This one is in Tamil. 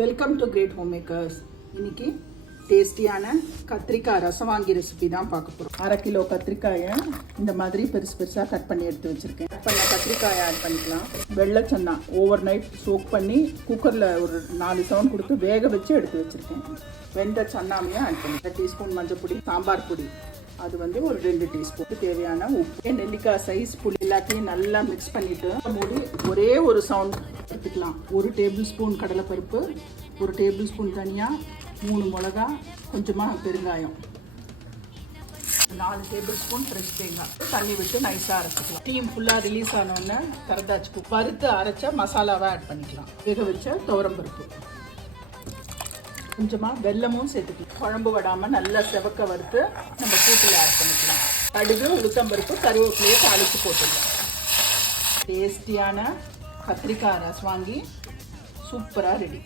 Welcome to great home makers. இன்னைக்கு டேஸ்டியான கத்திரிக்காய் ரசவாங்கி ரெசிபி தான் பார்க்க போகிறோம். 1/2 கிலோ கத்திரிக்காயை இந்த மாதிரி பெருசு பெருசாக கட் பண்ணி எடுத்து வச்சுருக்கேன். கட் பண்ண கத்திரிக்காயை ஆட் பண்ணிக்கலாம். வெள்ளைச்சன்னா ஓவர் நைட் சோக் பண்ணி குக்கரில் ஒரு 4 சவுண்ட் கொடுத்து வேக வச்சு எடுத்து வச்சுருக்கேன். வெந்த சன்னாமையும் ஆட் பண்ணி 1 டீஸ்பூன் மஞ்சள் பொடி, சாம்பார் பொடி அது வந்து ஒரு 2 டீஸ்பூன், தேவையான உப்பு, நெல்லிக்காய் சைஸ் புளி எல்லாத்தையும் நல்லா மிக்ஸ் பண்ணிவிட்டு மூடி ஒரே ஒரு சவுண்ட் எடுத்துக்கலாம். 1 டேபிள் ஸ்பூன் கடலைப்பருப்பு, 1 டேபிள் ஸ்பூன் தனியா, 3 மிளகா, கொஞ்சமாக பெருங்காயம், 4 டேபிள் ஸ்பூன் ஃப்ரெஷ் தேங்காய் தண்ணி விட்டு நைஸாக அரைச்சிக்கலாம். டீம் ஃபுல்லாக ரிலீஸ் ஆனோடனே கரதாச்சு வறுத்து அரைச்ச மசாலாவை ஆட் பண்ணிக்கலாம். வேக வச்ச துவரம்பருப்பு, கொஞ்சமாக வெல்லமும் சேர்த்துக்கலாம். குழம்பு விடாமல் நல்லா செவக்க வறுத்து நம்ம கூட்டில் ஆட் பண்ணிக்கலாம். கடுகு, உளுத்தம்பருப்பு, கருவேப்பிலையை தாளித்து போட்டுக்கலாம். டேஸ்டியான கத்திரிக்காய் ரசவாங்கி சூப்பராக ரெடி.